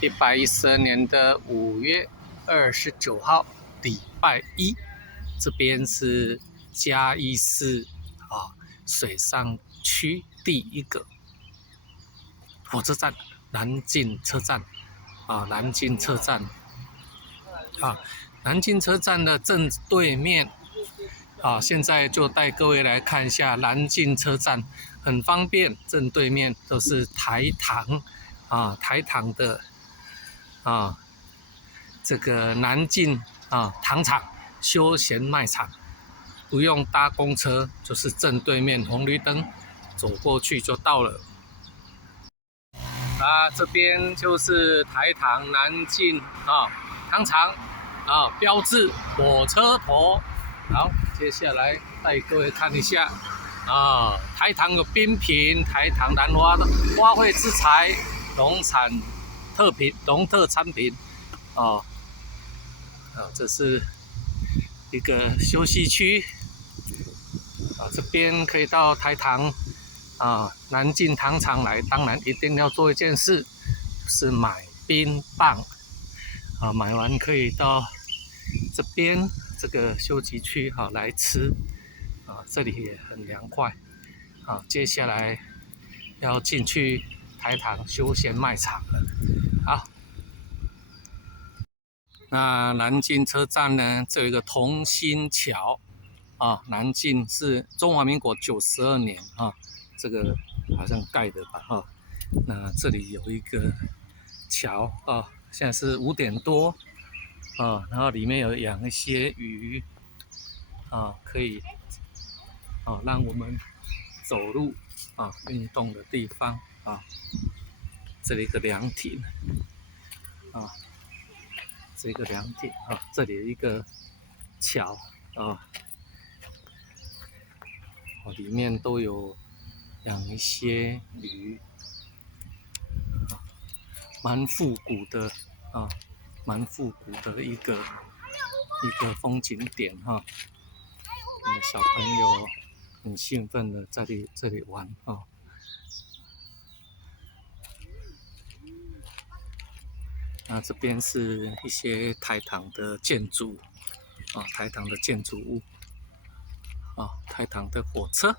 112年的5月29号，礼拜一，这边是嘉义市水上区第一个火车站——南靖车站南靖车站南靖车站的正对面现在就带各位来看一下南靖车站，很方便，正对面都是台糖台糖的这个南靖糖厂休闲卖场，不用搭公车，就是正对面红绿灯，走过去就到了。这边就是台糖南靖糖厂标志火车头。好，接下来带各位看一下台糖有冰品、台糖兰花的花卉之材、农特产品这是一个休息区这边可以到台糖南靖糖厂来，当然一定要做一件事，就是买冰棒买完可以到这边这个休息区来吃这里也很凉快接下来要进去台糖休闲卖场了。好，那南靖车站呢，这有一个同心桥南靖是中华民国92年这个好像盖的吧那这里有一个桥现在是5点多然后里面有养一些鱼可以让我们走路运动的地方这里一个凉亭这个凉亭这里有一个桥里面都有养一些鱼蛮复古的蛮复古的一个风景点小朋友很兴奋的在这里玩那这边是一些台糖的建筑台糖的建筑物台糖的火车